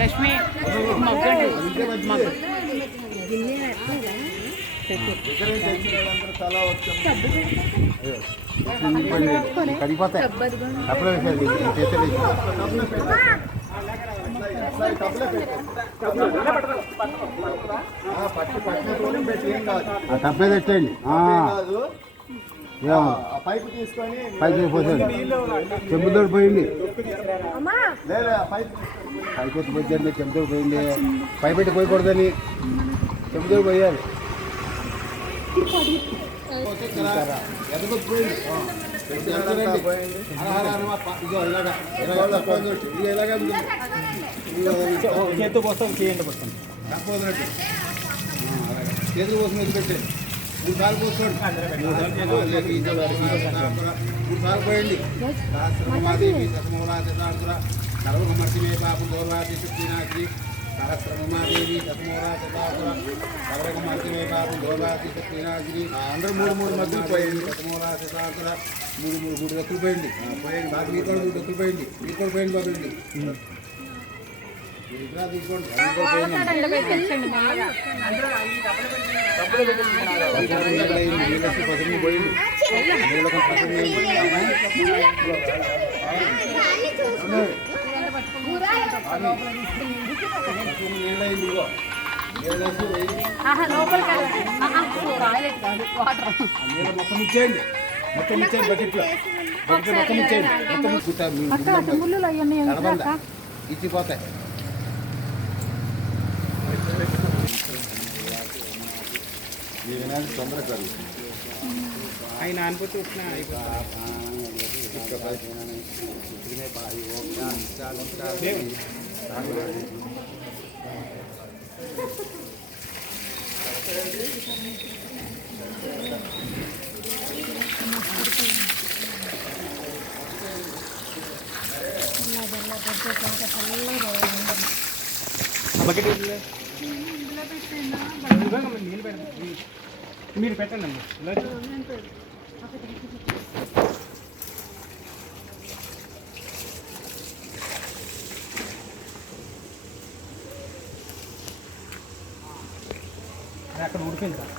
లక్ష్మి కడిపోతాయి అప్పుడే తప్పే తెచ్చండి పైపు తీసుకొని పైపు పోసండి చెంబుతోడు పోయింది పైపు పోయిందండి చెంబుతోడు పోయింది పైపు పెట్టి పోయకూడదని చెంబుతోడు పోయాలి చేతితో పోస్తాం చేయండి పోస్తాం చేతులు కోసం పెట్టండి 3 సార్లు పోసుకోండి 3 సార్లు పోయండి సహస్రమాదేవి సతమూలాచంద్ర సర్వమర్శిమే పాపం గౌరవాది శక్తినాథి సహస్రమాదేవి సతమూలాచంద్ర సర్వమర్శిమే పాపం గౌరవాది శక్తినాథి అందరూ 3 మధ్యలో పోయండి సతమూలాచంద్ర 3 దక్కులు పోయండి పోయండి బాగా మీ కూడా 3 దక్కులు పోయండి మీ కూడా పోయండి బాగుండి మొత్తం ఇచ్చేయండి బకెట్లో మొత్తం ఇచ్చేయండి ఇచ్చిపోతాయి తొందరగా కలుగుతుంది ఆయన అనిపోతే వచ్చిన బకెట్ నీళ్ళు పెడతాం మీరు పెట్టండి అమ్మ అక్కడ ఉడిపోయింది సార్